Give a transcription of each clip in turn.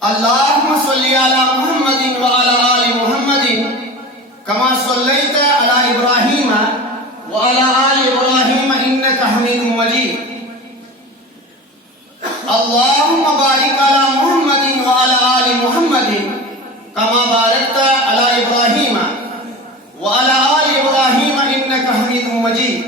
अल्लाहुम्मा सल्लि अला मुहम्मदिन व अला आलि मुहम्मदिन कमा सल्लैता अला इब्राहीम व अला आलि इब्राहीम इन्नका हमीदुम मजीद। अल्लाहुम्मा बारिक अला मुहम्मदिन व अला आलि मुहम्मदिन कमा बारकता अला इब्राहीम व अला आलि इब्राहीम इन्नका हमीदुम मजीद।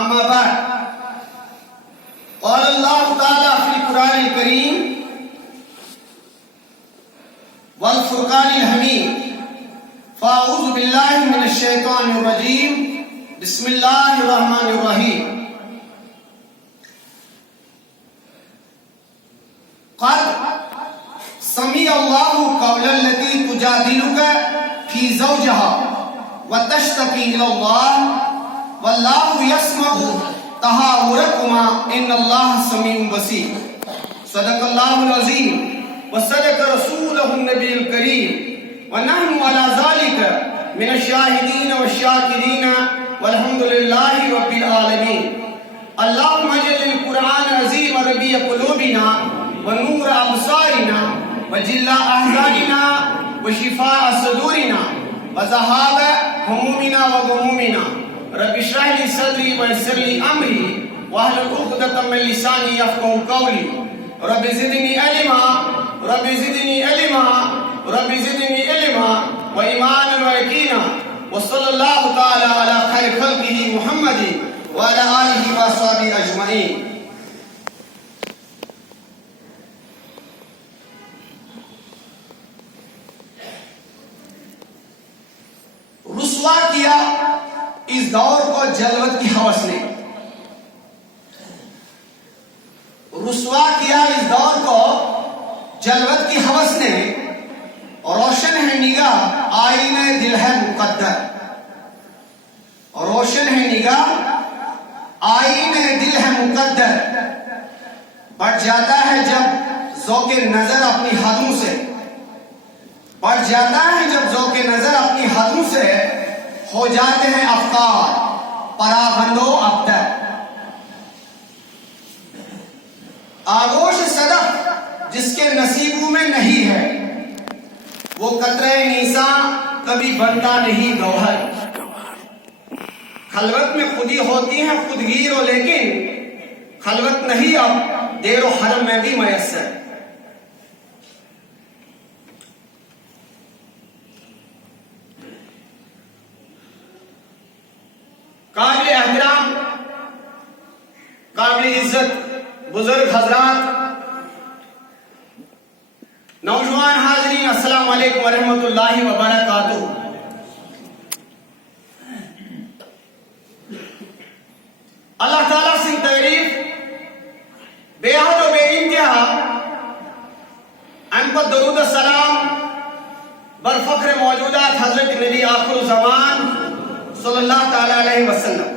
अम्मा बाद क़ाल अल्लाह तआला फ़िल क़ुरानिल करीम वल फ़ुरक़ानिल हमीद फ़अऊज़ु बिल्लाहि मिनश शैतानिर रजीम बिस्मिल्लाहिर रहमानिर रहीम। क़द समिअ अल्लाहु क़ौलल लती तुजादिलुका फ़ी ज़ौजिहा व तश्तकी इलल्लाह वल्लाहु यस्मअु तहावुरकुमा इन्नल्लाह समीउन बसीर। सदक़ल्लाहुल अज़ीम व सदक़ रसूलुहुन नबियुल करीम व नहनु अला ज़ालिका मिनश शाहिदीन व शाकिरीन वल्हम्दुलिल्लाहि रब्बिल आलमीन। अल्लाहुम्मा अज्लिल क़ुरआन अज़ीम रबीअ क़ुलूबिना व नूर अब्सारिना व जिल्ला अहज़ानिना व शिफ़ाअ सदूरिना व ज़हाब हमूमिना व गमूमिना। रब्बि इश्रह ली सदरी व यस्सिर ली अमरी वहलुल उक़दतम मिन लिसानी यफ़क़हू क़ौली। रब्बि ज़िदनी इल्मा रब्बि ज़िदनी इल्मा रब्बि ज़िदनी इल्मा व ईमानन व यक़ीना। व सल्लल्लाहु तआला अला खैरि ख़ल्क़िही मुहम्मदिन व अला आलिहि व अस्हाबिही अजमईन। रुस्वा किया इस दौर को जलवत की हवस ने, रुस्वा किया इस दौर को जलवत की हवस ने। रोशन है निगाह आईने दिल है मुकद्दर, रोशन है निगाह आईने दिल है मुकद्दर। बढ़ जाता है जब ज़ौक़े नजर अपनी हदों से, बढ़ जाता है जब ज़ौक़े नजर अपनी हदों से हो जाते हैं अफ़कार परागंदो अब्तर। आगोश सदफ जिसके नसीबों में नहीं है, वो कतरे नीसा कभी बनता नहीं गौहर। खलवत में खुदी होती है खुदगीर हो, लेकिन खलवत नहीं अब देर व हरम में भी मयस्सर। काबिल एहतराम काबिल इज्जत बुजुर्ग हजरात, नौजवान हाज़रीन, अस्सलाम वालेकुम वरहमतुल्लाहि व बरकातुहू। अल्लाह ताला से तारीफ बेहद व बेइंतहा, अन पर दरूद सलाम बर फख्र मौजूदात हजरत नबी आखिर ज़मान सल्लल्लाहु ताला अलैहि वसल्लम।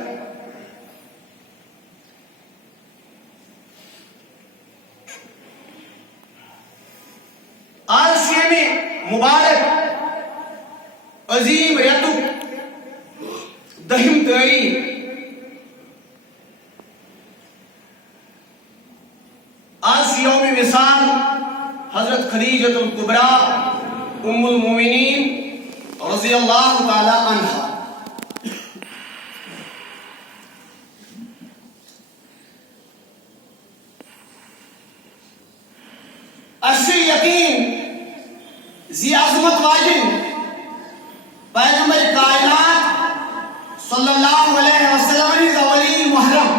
आज से में मुबारक अजीम रतु दहिम तारीख आज यौम विसाल हजरत खदीजतुल कुबरा उम्मुल मोमिनीन रज़ियल्लाहु ताला अन्हा। अशर यकीन जी अज़मत वाजिन पैगंबर कायनात सल्लल्लाहु अलैहि वसल्लम ज़वली मुहर्रम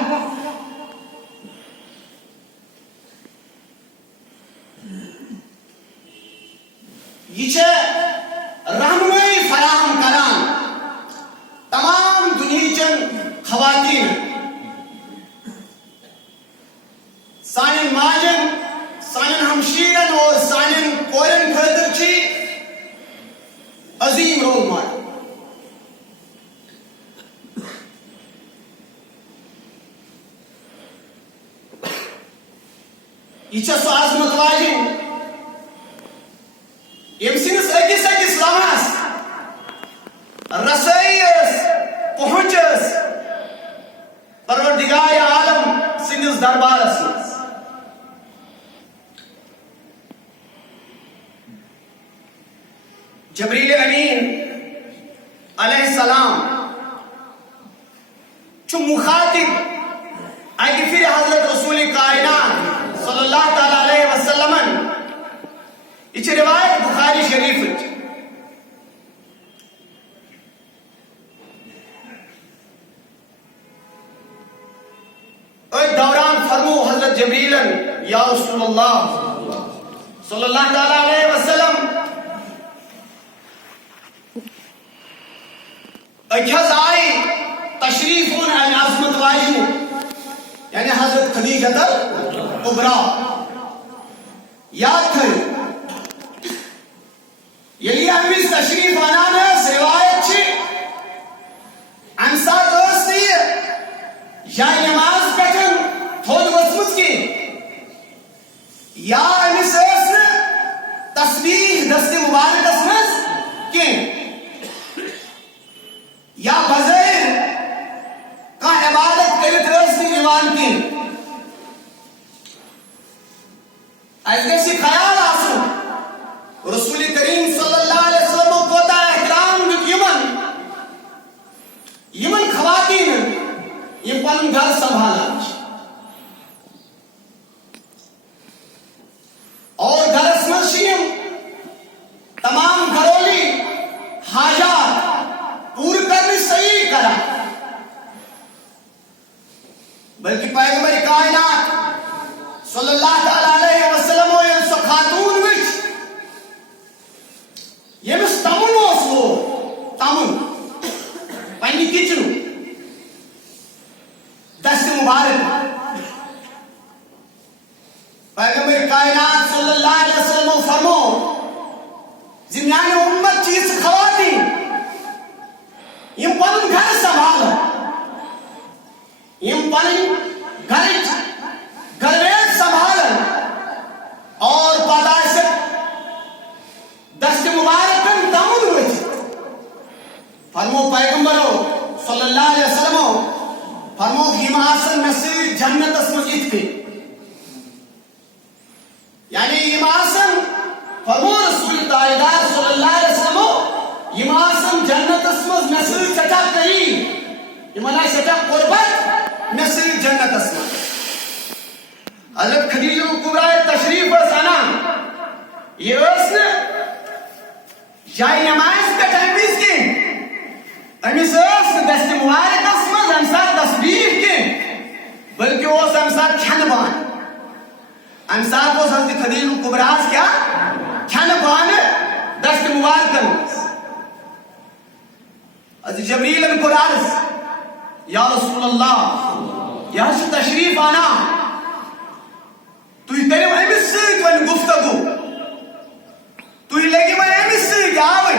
ये रहनुमाई फराहम करान तमाम दुनियाचन खवातीन सानिन माजन सानिन हमशीरन और सानिन कोरन खतर छी अजीम रोल मॉडल। यह सो आजमत वाजिन यम सिंस अकिस अकिस लम्हस रसई पहुंच परवरदिगार आलम सिंदिस दरबारस मज। जबरील अमीन अलैहिस्सलाम चु मुखातिब अगे फिर हजरत रसूल कायनात सल्लल्लाहु तआला अलैहि वसल्लम इच रिवायत बुखारी शरीफ दौरान फरमो हजरत जबरीलन या रसूलुल्लाह सल्लल्लाहु तआला अलैहि वसल्लम अखज आए तशरीफ अजमत वाजिन यानी हजरत खदीजतुल कुबरा याद थे यली अमिस तशरीफ आनान रिवायत छी अंसा दोस्ती या नमाज पेटन थोद वसमुस की या अमिस तस्बीह दस्ते मुबारक मज के या बज़ैर का इबादत करित रस्ती ईमान की ऐसे ख्याल आसू रसूल करीम सल्लल्लाहु अलैहि वसल्लम को ता इहतराम यमन खवातीन यम पन घर संभालन और घरस मशीम तमाम घरोली हाजात पूरी करनी सही करा बल्कि पैगंबर कायनात सल्लल्लाहु अलैहि वसल्लम ये सो खातून विच यमिस तमुन वो तमुन पन्नी किचन दस्त मुबारक पैगंबर कायनात सल्लल्लाहु अलैहि वसल्लम फरमो जिन्नाने उम्मत चीज खवातीन यम पन घर संभाल यम पन घरवेद संभाल और पदाश दस्त मुबारकन तमुन हुए फरमो पैगंबरो सल्लल्लाहु अलैहि वसल्लम फरमो हिमासन नसीब जन्नत में इतके यानी हिमासन फरमो रसूल तायदार सल्लल्लाहु अलैहि वसल्लम हिमासन जन्नत में नसीब सटा करी हिमाना सटा कुर्बत नसीब जन्नत में हजरत खदीजा कुबरा तशरीफ सना ये उसने जाय नमाज का टाइम इसके अमिस दस्त मुबारक मज अमसा तस्बीह के बल्कि वो अमसा खन बान अमसा को हजरत खदीजा कुबरा क्या खन बान दस्त मुबारक हजरत जबरील को अर्ज या रसूल अल्लाह या तशरीफ आना तु करो अमिस वन गुफ्तगू तु लगे वन अमिस आवे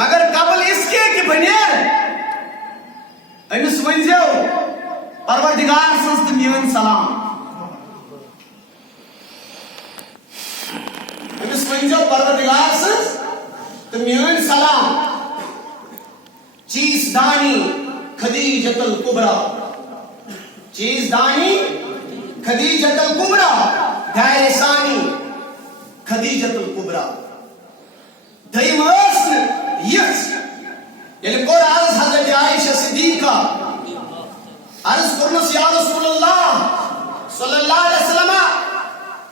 मगर कबल इसके कि बनेर अमिस वंजो परवरदिगार सस्त मियन सलाम अमिस वंजो परवरदिगार सस्त मियन सलाम चीज दानी खदीजतुल कुबरा चीज दानी खदीजतुल कुबरा दायरसानी खदीजतुल कुबरा दईमस यस यानी कोर अर्ज हजरत आयशा सिद्दीका अर्ज करनस या रसूलुल्लाह सल्लल्लाहु अलैहि वसल्लम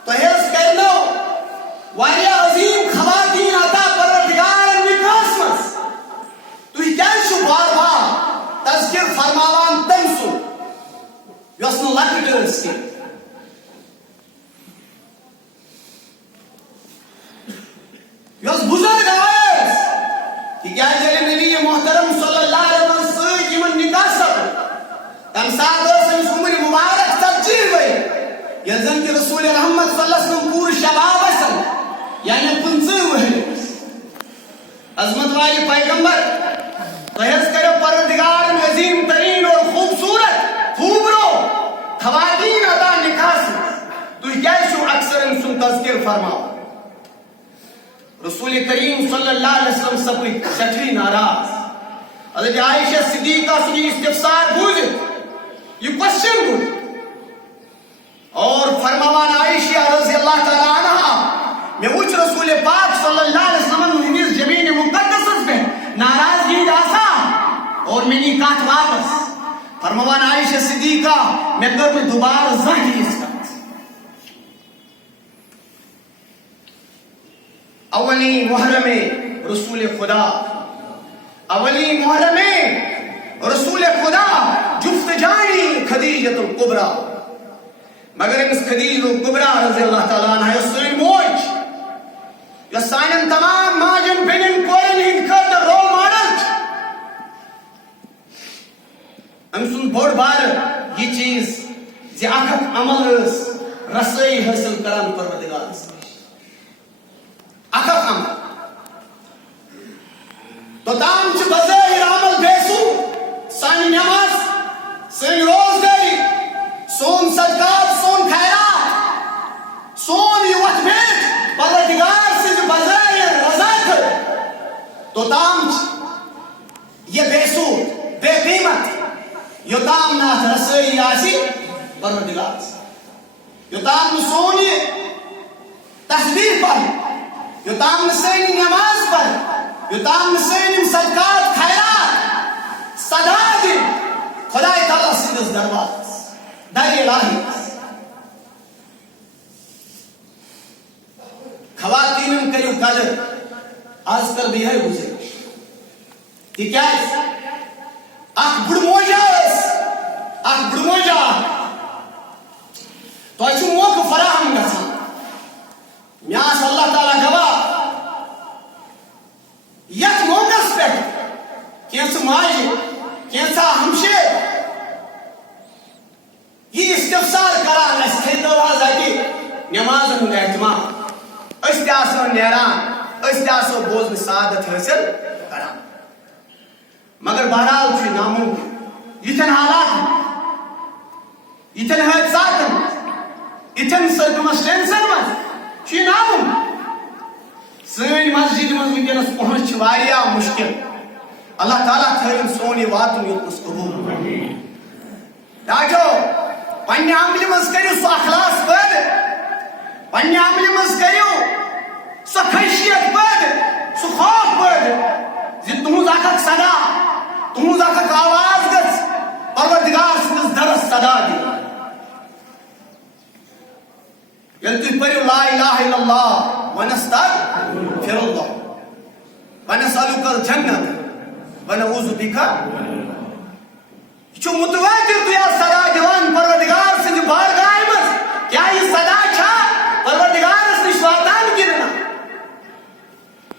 तो हेस करनो वारिया अजीम खवातीन अता परवरदिगार निकासमस तु क्या छु बार बार तज़किर फरमावान तंसु यस्न लकटर्स के यस बुजुर्ग आयस कि क्या जले नबी मोहतरम सल्लल्लाहु अलैहि वसल्लम की मन निकासब तमसाद उम्र मुबारक तब्जीर वे यजन के रसूल रहमत सल्लल्लाहु अलैहि वसल्लम पूरे शबाब असल यानी 50 वहले अजमत वाली पैगंबर तहस करो परवरदिगार अजीम तरीन और खूबसूरत खूबरो खवातीन अता निकास तु क्या तज़किर फरमाओ। रसूल करीम सल्लल्लाहु अलैहि वसल्लम सपद सठी नाराज। हज़रत आयशा सिद्दीक़ा से इस्तिफ़सार बूझित, ये क्वेश्चन बूझ और फरमावान आयशा रज़ियल्लाहु तआला अन्हा, मैं उच रसूल पाक सल्लल्लाहु अलैहि वसल्लम हिंदिस जमीन मुक़द्दस पे नाराजगी दासा और मैंने कहा वापस। फरमावान आयशा सिद्दीक़ा, मैं कर में दोबारा ज़ाहिर इसका अवली मुहर्रम रसूल खुदा, अवली मुहर्रम रसूल खुदा जुफ्त जानी खदीजतुल कुबरा। मगर इस खदीजतुल कुबरा रज़ियल्लाहु तआला अन्हा सही मोज या सानन तमाम माजन बेनन कोरन हिंद कर रोल मॉडल अमसुन बोड़ बार ये चीज जे अखक अमल रसई हासिल करान परवरदिगार अखक अमल तो ताम च बज़ाहिर अमल बेसू सानी नमाज सानी रोजगारी सोन सदकात सोन खैरात सोन ये वतमेट परवरदिगार से जो बज़ाहिर रज़ा कर तो ताम ये बेसू बेकीमत योताम ना रसई आसी परवरदिगार योताम सोन ये तस्बीह पर योताम सैनी नमाज पर योताम सैनी सदकात खैरात सदा दिन खुदाए ताला सिद्दस दरबार दर इलाही खवातीन करियो कदर आजकल भी है गुजर कि क्या अख बुड़मोजा तो अच्छु मोक फराहम गसा म्यास अल्लाह ताला गवाह यथ मोकस पे कैसे माज कैसा हमशे ये इस्तिफ़सार करा अस खेतो जाके नमाज हुंद एहतमाम अस त्यासो नेरान अस त्यासो बोझ सादत हासिल करा मगर बहरहाल छु नामुमकिन इतन हालात इतन हादसात इतन सर्कमस्टेंसन में छु नामुमकिन सैन मस्जिद में वुनकस पहुंच वारिया मुश्किल अल्लाह ताला थैन सोन ये वातुन योतस कबूल दाजो पन्ने अमल मज करियो सो अखलास पद पन्ने अमल मज करियो सो खशियत पद सो खौफ पद जे तुम अखक सदा तुम अखक आवाज गस परवरदिगार सिंदस दरस सदा दी यल तु पढ़ियो ला इलाहा इल्लल्लाह व नस्तगफिरुल्लाह व नसअलुकल जन्नत व नऊज़ु बिका जो मुतवाजिर तुया सदा दिवान परवरदिगार से बारगाह में क्या ये सदा छा परवरदिगार से निश्वातान गिरना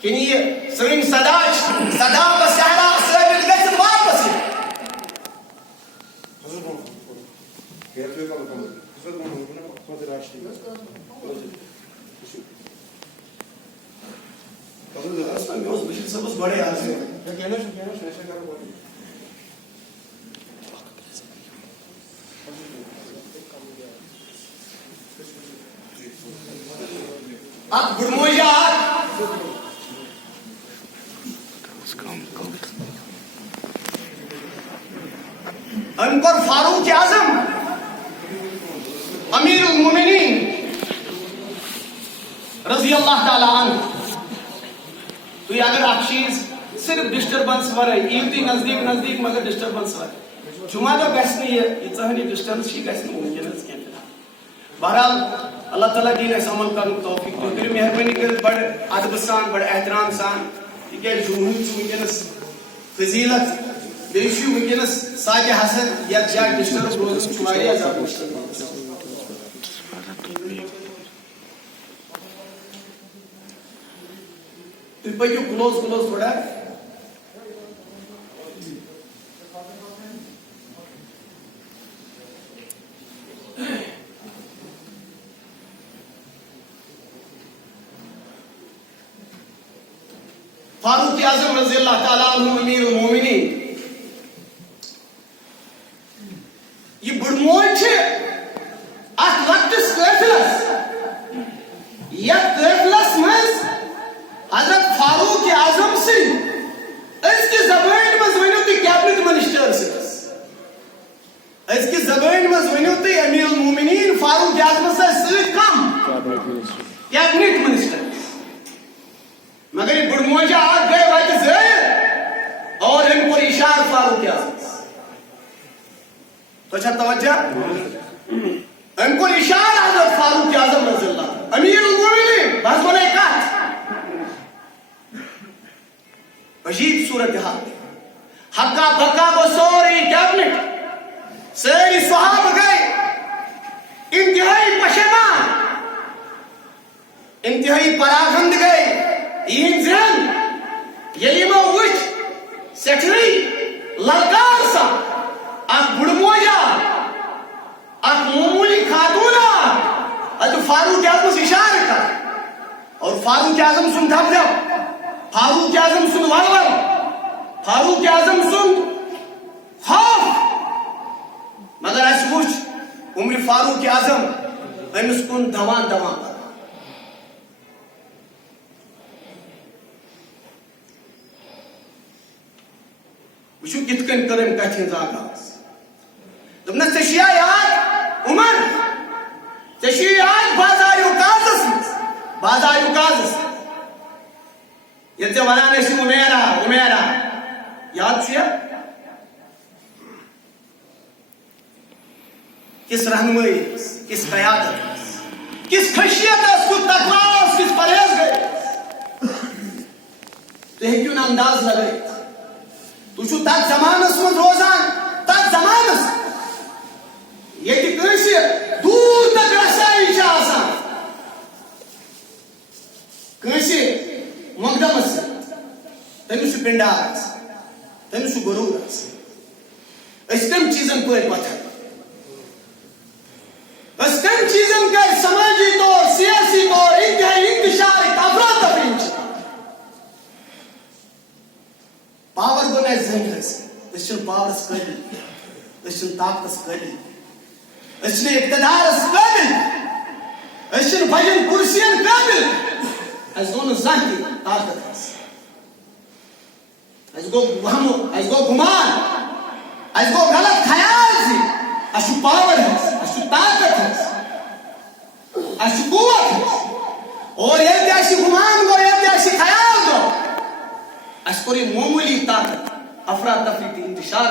कि ये सविन सदा बसहरा सबिल गस वापस बड़े आप गुरमोजा अनकर फारूक आजम अमीरुल मोमिनीन रज़ी अल्लाह ताला अन्हु तो ये अगर आप चीज सिर्फ डिस्टर्बेंस वर इवती नजदीक मगर डिस्टर्बेंस वर जुमा तो गस नहीं है ये चाहनी डिस्टेंस ही गस नहीं मुमकिन है बहरहाल अल्लाह ताला दी ने अमल कर तौफीक तो फिर मेहरबानी कर बड़ अदब सान बड़ एहतराम सान कि जुमून मुमकिनस फजीलत बेशु मुमकिनस साजे हसन या जा डिस्टर्ब रोज चुमारिया जा तो पयो क्लोज थोड़ा फारूक आजम रज़ी अल्लाह ताला अन्हु अमीरुल मोमिनीन ये बुड़मोल छे अत वक्तस काफिलस कैबिनेट मिनिस्टर, मगर बुढ़ मोजा आग गए वत ज़ाहिर और इनको इशार फारूक आज़म तो अच्छा तवज्जो इनको इशार हज़रत फारूक आज़म रज़ियल्लाहु अमीरुल मोमिनीन बस बोले कट अजीब सूरत हाल हक्का बक्का को सोरी कैबिनेट सारी सहाब गए इंतहाई पशेमान इंतहाई पराखंड गए इन जहन यलिमा वुच सेठरी ललकार सा अक बुढ़मोजा अक मामूली खातूना अत फारूक आज़म से इशारा कर और फारूक आज़म सुन धमधम फारूक आज़म सुन वलवल फारूक आज़म सुन खौफ मगर अस वुच उम्र फारूक आज़म अमिस कुन दवान दवान वुचु कित कन करम कथ आगाज दमन से याद उमर से याद बाजारू काजस ये वनान उमेरा उमेरा याद किस रहनुमाई किस कयादत किस खशियत कुछ तकवा किस परहेज गए तो हेक्यू ना अंदाज लगे तु तथ जमानस मज रोजान तथ जमानस ये दूर तक रसाई कंसे मकदमस तमिस पिंडार तमिस गुरूर तम चीजन पे पत्थर तम चीजन कर समाजी तौर सियासी तौर इंतहाई इंतशार अफरा तफरी पावर गो जहन पावरस काबिल ताकतस काबिल इक्तदारस काबिल बजन कुर्सियन काबिल गो जहन ताकत गो वहम गो गुमान गो गलत ख्याल पावर ताकत कुवत और ये गुमान गो ये ख्याल गो कोई मामूली ताकत अफरा तफरी इंतशार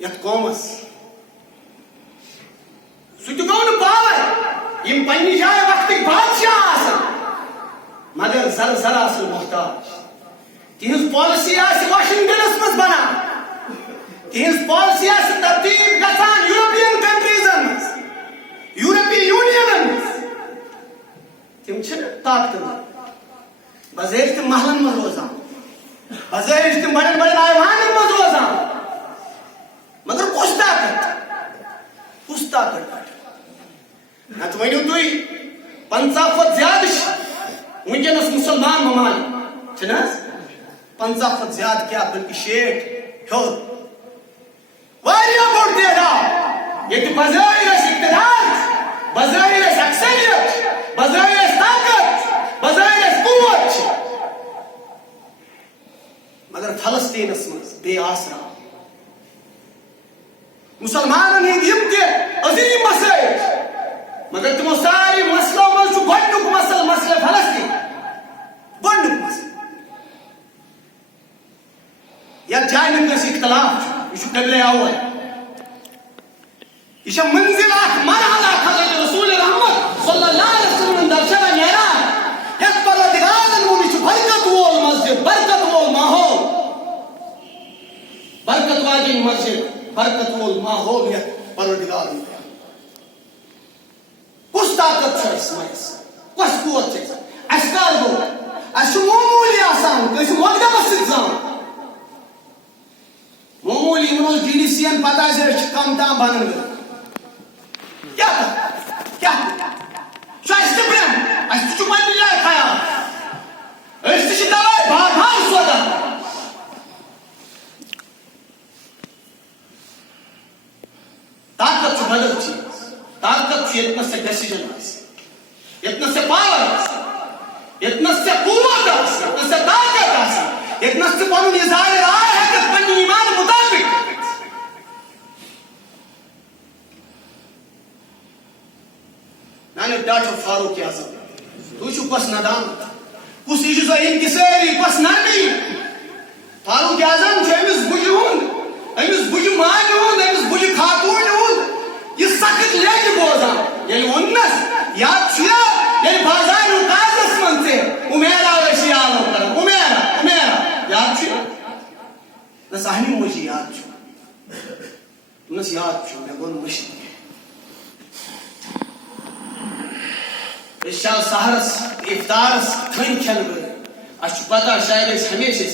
यथ कौमस सह गो पावर यम पन्नी जाए वक्त बादशाह मगर जर जरा मोहताज तिहज पॉलिसी वाशिंगटनस मज बना तिहज पॉलिसी तरतीब गसान यूरोपियन कंट्रीजन यूरोपीय यूनियन तिम ताकत बजाय तम महलन मज रोजान बजाय तम बड़न बड़न आयवान मज रोजान मगर कुछ ताकत नत वनु तुई 50 फुट ज्यादा वनस मुसलमान ममान 50 फुट ज्यादा क्या बल्कि 60 हेर बोड़ तेदाद ये बजाय इकतदार बजाय अक्सरियत बजाय ताकत बजाय कुव्वत मगर फलस्तीनस मज बे आसरा मुसलमान हंद अजीम मसाइल मगर तमो सारी मसलों मज गोडनुक मसले फलस्तीन गोडनुक मसल या जाय नंगस इख्तलाफ यह कबले अव्वल यह मंजिल मरहला हज़रत रसूल रहमत सल्लल्लाहु अलैहि वसल्लम दर्शना नेरा यत परवरदिगारन वो बरकत वोल मस्जिद बरकत वोल माहौल बरकत वाली मस्जिद बरकत वोल माहौल यत परवरदिगार कुछ ताकत कुछ कुवत अस्कार गो मामूली आसान मकदमस मामूली डीडीसी पता कम ताम बन क्या क्या पन्ने जाए ख्याल दवाई बार सोदा ताकत बदल चीज ताकत यत्न से डिसीजन यत्न से पावर यत्न से कुव्वत यत्न से ताकत यत्न से पनुन इज़हार राय है कि पन्नी ईमान मुताबिक मैंने डाटो फारूक आजम तू पस नदान कुछ इजुजा इनकी सारी पस नरमी फारूक आजम अमिस बुज अमिस बुज मान अमिस बुज खातून यह सख्त लेज बोजान ये वनस याद ये बाजार काजस मन से उमेरा वशियाल कर उमेरा याद न सहनी मुझे याद तुमस याद मैं गोन मुश्किल शाह सहरस इफ्तारस थन खेल गए अस पता शायद हमेशा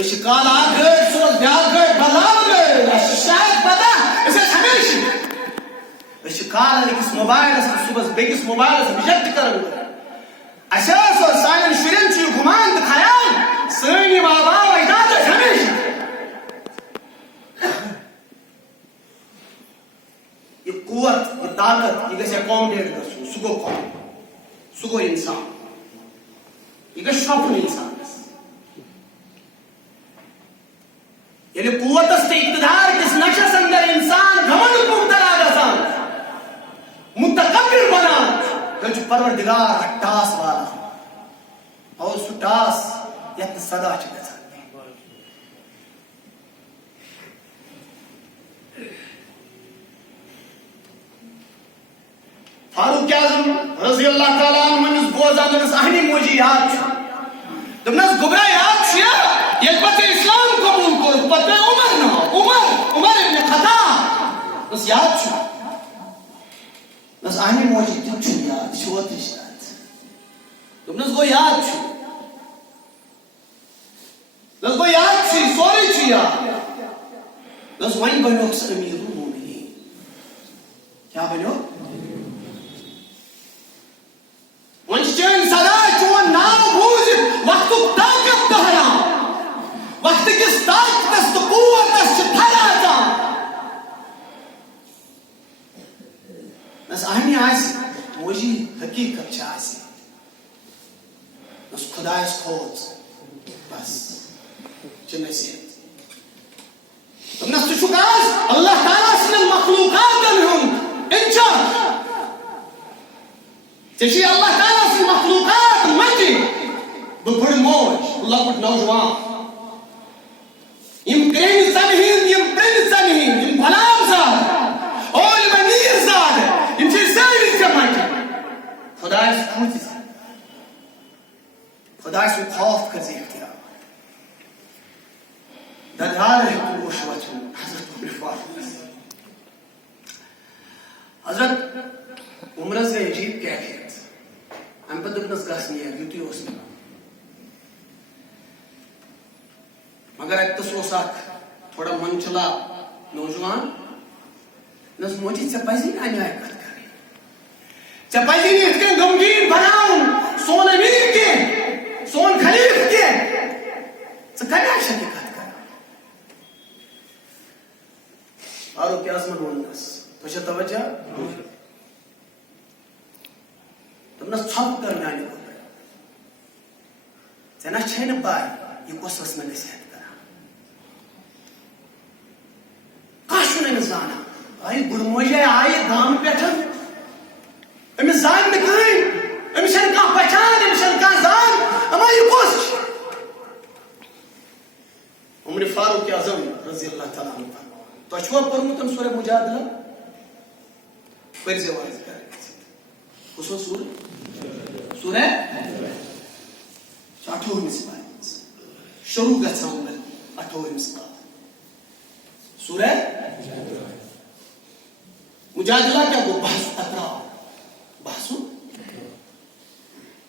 से काल आ गए सोच ब्या गए बदलाव गए शायद पता इसे हमेशा काल अकिस मोबाइल सुबह बेकिस मोबाइल रिजेक्ट कर सान शुरन गुमान तो ख्याल सी बाबा अजदाद हमेशा ये कुवत ये ताकत ये गस अकोमोडेट गो सह गो इंसान ये गस शोफन इंसान ये कुवत इक्तदार किस नशस अंदर इंसान घमंड मुब्तला गसान मुतकब्बिर बना तो परवरदिगार टास वाला और सु टास यत सदा च गसान फारूक आजम रजी अल्लाह ताला अन्हु बोजान सहनी मोजी याद दमनस गुबरा याद ये पते इस्लाम कबूल कर पते उमर इब्न खत्ताब बस याद बस सहनी मोजी तुछ याद शोत याद दमनस गो याद बस गो याद सोरे याद बस वहीं बनो अमीरुल मोमिनीन क्या बनो चन सदा चोन नाम भूज वक्त ताकत तहरा वक्त किस ताकत तो कुव्वत थरा जा बस आहनी आस मोजी हकीकत चास बस खुदास खोज बस चनसीत तुमने सुशुकास अल्लाह ताला से मखलूकात हम इंचा जैसे अल्लाह ताला से मखलूकात मजे बुढ़ मौज लकुट नौजवान इम क्रेन सनहीन इम प्रिंस सनहीन इम भलाम साद ओल मनीर साद इम से सारी जमात खुदा से खौफ कर इख्तियार ददार है तू उशवत हजरत इब्न फारूक हजरत उम्र से अजीब कैफियत हम पर दुपनस गस नियर युति ओस मगर एक तो सोसाक थोड़ा मन चला नौजवान नस मोची चपाई अन्याय कर करे चपाई ने इसके गमगीन बनाऊं सोन अमीर के सोन खलीफ के सकना शकी कर और क्या असमन वनस तो तवज्जो तुमने सब करना नहीं बोल रहे जना छे न पाए ये कोसस में नसीहत करा काशु ने जाना आई गुड़मोजे आई गांव पे ठन अमिस जान में कहीं अमिशन का पहचान अमिशन का जान हमारी कोस उमर फारूक आजम रजी अल्लाह ताला अन्हु तो अशवा परमुतन सूरह मुजादला फिर से वाज कर उसो सूरह 28 शुरू गच्छां 28 सूरह मुजादला क्या वो बहस तकरार बहसु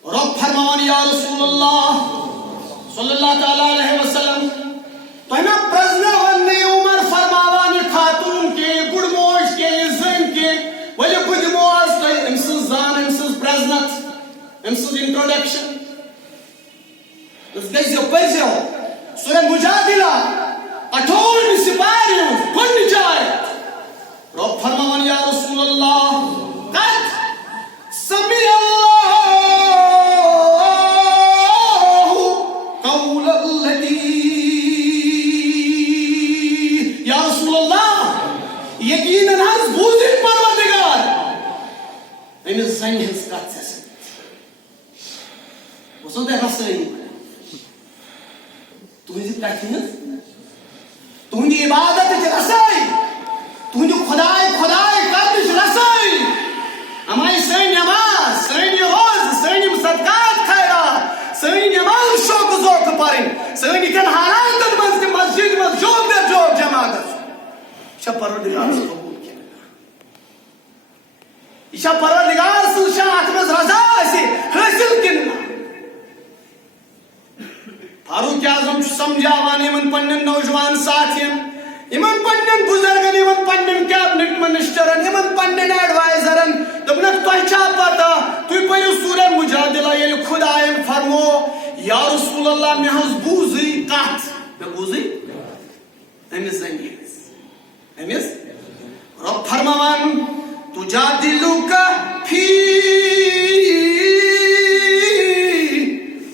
रब फरमान या रसूलुल्लाह सल्लल्लाहु ताला अलैहि वसल्लम तो ना प्रश्न वन्ने उमर फरमावानी खातून के गुड़मोश के जन के वले गुड़मोश तो इमसुज जान इमसुज प्रश्नत इमसुज introduction this guys yo surah mujadila 28 सिपाहियों कौन जाए रब फरमान या रसूलुल्लाह कद समी अल्लाहु कौल अल्लती या रसूलुल्लाह यकीनन हज बूजिन परवरदिगार अमिस जन हज कथ वसो ते रसई तुहज कथ तुहद इबादत रसई तुहद खुदाय खुदाय कदश रसई हमारी सही नमाज सही रोज सही सदकात खैरात सही नमाज शौक जोक पढ़ सही तन हालात मज मस्जिद मज जोक दर जोक जमा कर परवरदिगार कबूल यह परवरदिगार सज रजा हासिल किन फारूक आजम समझावान इन पन्न नौजवान साथियन इन पन्न बुजुर्गन इन पन्न कैबिनेट मिनिस्टरन इन पन्न एडवाइजरन दोपन तुह पता तुम पढ़ो सूरह मुजादिला ये खुदायन फरमो या रसूल अल्लाह मे हज बूजी कथ मे बूजी अमिस जन अमिस रब फरमान तुजादिलुका फी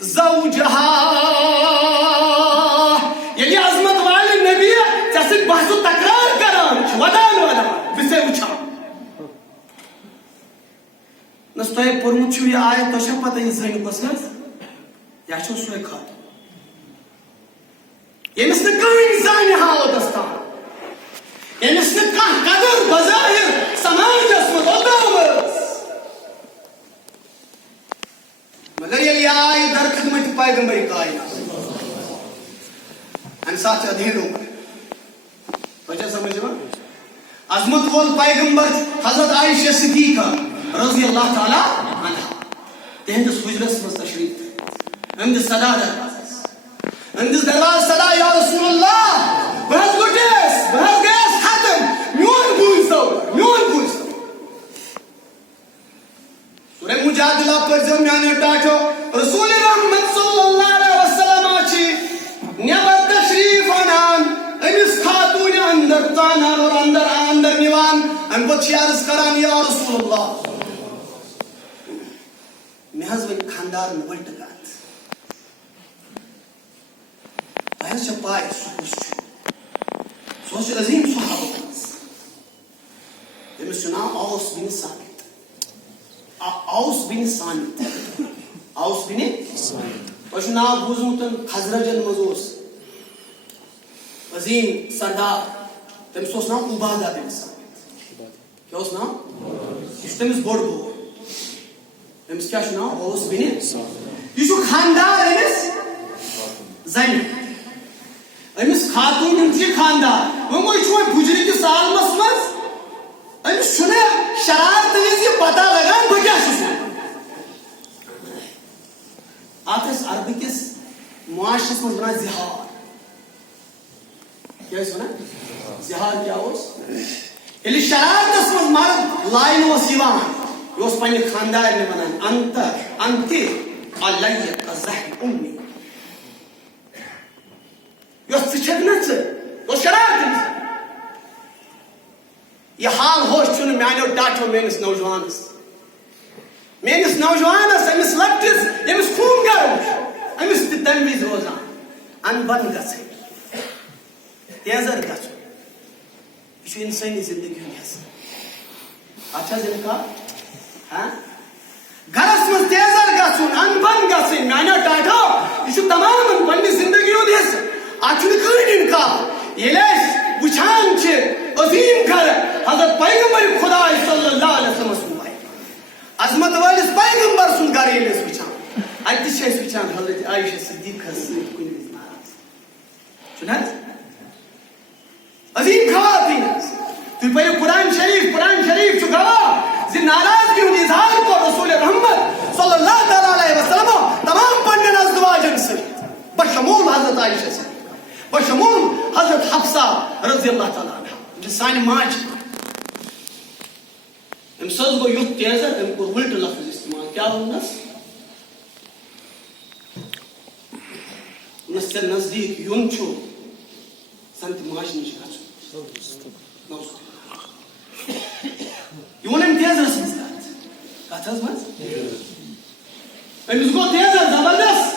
ज़ौजहा ये अजमत वाले नबी जैसे बहस तकरार करान वदान वदान बिसे उछा नस्तोय पुरमुछु ये आयत तो पता ये जन कसनस या छो सोय खात ये मिस कहीं जान हालत अस्ता यमिस कदर बज़ाहिर समाजस मगर ये आय दर खिदमत पैगंबर कायनात अन साथ अधीन वजह समझ में अजमत वोल पैगंबर हजरत आयशा सिद्दीका रज़ी अल्लाह ताला अन्हा तेहंदस हुजरस मस तशरीफ अंद सदा दरवाज़ अंद दरवाज़ सदा या रसूल अल्लाह बहस गुटेस बहस गैस खत्म म्योन बुझो सूरह मुजादिला पर जब मैंने टाटो रसूल रहमत सल्लल्लाहु अलैहि वसल्लम आची नेबर तशरीफ अनान अमिस खातून अंदर ताना और अंदर निवान हम बच्ची अर्ज करान या रसूल अल्लाह मैं हजबन खानदार वल्ट गात अहस पाए सुकुस सोच अजीम सहाबा यमिस नाम औस बिन साबित औस बिन सानित औस बिन और नाम बुझमुतन खजरजन मजोस अजीम सरदार तमिस ओस नाम उबादा बिन साबित क्या ओस नाम तमिस बोड़ बो तमिस क्या नाम औस बिन यह खानदार अमिस जन अमिस खातून हम खानदार वो बुजरी के सालमस मज अमिस शरारत पता लगान बह क्या अत अरबिकिस मुआशरस मज वन जिहार क्या जिहार क्या ये शरारतस मज मर्द लाइन यह पे खानदार वन अंत अलैय कज़हर उम्मी शरारत यह हाल होश मानो टाठो मेनिस नौजवानस अमिस लक्टिस यमिस खून गर्म अमिस तम विज रोजान अनबन गई तेजर गो यह इंसानी जिंदगी अच्छा इनका घरस मज तेजर गुन अनबन गई मानो टाठो यह तमाम पे जिंदगी हूं हिस्स अहन का वुचान अजीम घर हजरत पैगंबर खुदा सल्लल्लाहु अलैहि वसल्लम अजमत वालिस पैगंबर सुन घर वुचान अचान हजरत आयशा सिद्दीका नाराज अजीम खवातीन तुम पे कुरान शरीफ गवाह जि नाराजगी हूं इजहार को रसूल रहमत सल्लल्लाहु अलैहि वसल्लम तमाम पन्न अज़वाजन से बशमूल हजरत आयशा से बशमूल हजरत हफ्सा रज़ी अल्लाह ताला अन्हा सान माज सज गो युद्ध तेजर उल्ट लफ्ज इस्तेमाल क्या वनस नजदीक युन संत माज नश वन तेजरस कथ मज गो तेजर जबरदस्त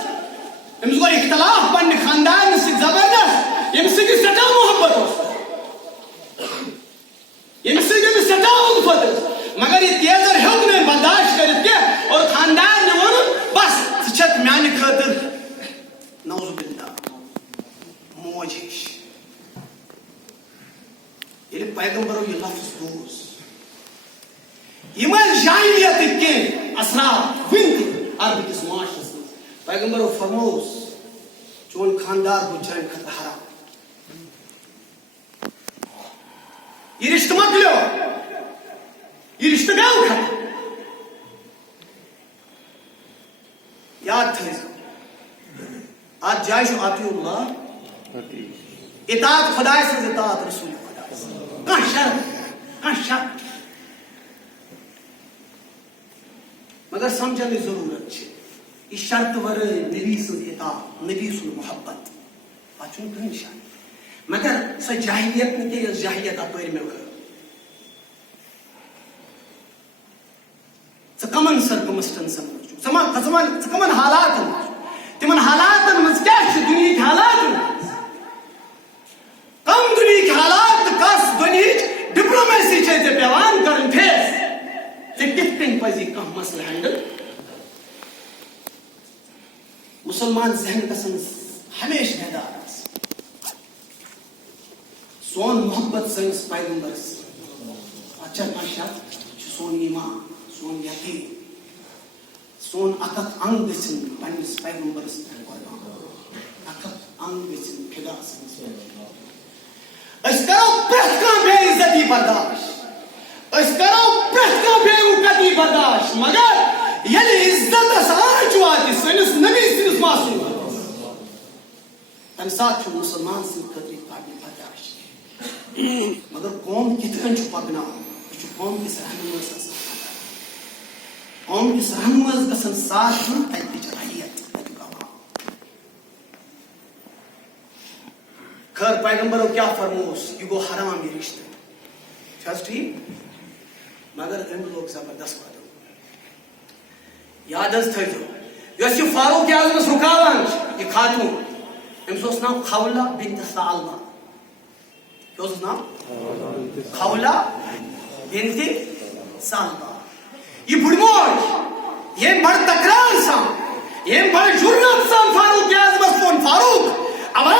अमिस गो इख्तलाफ पन्ने खानदान से जबरदस्त यमिस सटा मोहब्बत मोज हिश ये पैगंबरों ये लफ्ज दोस यमल जाहिलियत के असरात विंत अरब किस माशरस पैगंबरों फरमोस चोन खानदार को चैन खत हराम ये रिश्ता मत लो ये रिश्ता गाँव खत याद थे आज जायश आतिउल्लाह इताअत खुदा से इताअत रसूल खुदा का शर्त मगर समझने जरूरत है इस शर्त वर नबी सुन इताअत नबी सुन मोहब्बत पाचुन कहीं निशान मगर स जाहिलियत ने के जाहिलियत अपर में वर स कमन सर्कमस्टेंस कमन हालात तिमन हालात मज क्या दुनिया के हालात कम दुनिया के हालात कस दुनिया डिप्लोमेसी पेवान कर फेस कित पजी कह मसल हैंडल मुसलमान जहन गसन हमेशा बेदार सोन मोहब्बत सैस पैगंबरस अच्छा माशा सोन ईमान सोन यकीन सोन अकत अंग गसिन पन्निस पैगंबरस अकत अंग गसिन फिदा अस करो प्रथ का बेइज्जती बर्दाश्त अस करो प्रथ का बेवकूफी बर्दाश्त मगर यदि इज्जत आज वाति सनिस नबी सिनिस मासूम तम साथ मुसलमान से खतरी काटने बर्दाश्त मगर कौम कितन छु पकना कौम की रहनुमा कौम की रहनुमा का संसार तक रहियत खैर पैगंबरों क्या फरमोस ये गो हराम ये रिश्ते ठीक मगर इन लोग जबरदस्त बात याद थे जो फारूक आजम रुकावान ये खातून अम्स नाम खौला बिन्त सालबा क्या नाम खौला बिन्त सालबा ये बुढ़मोज ये बड़ तकरार सा ये बड़ जुर्रत सा फारूक आजम फोन फारूक अब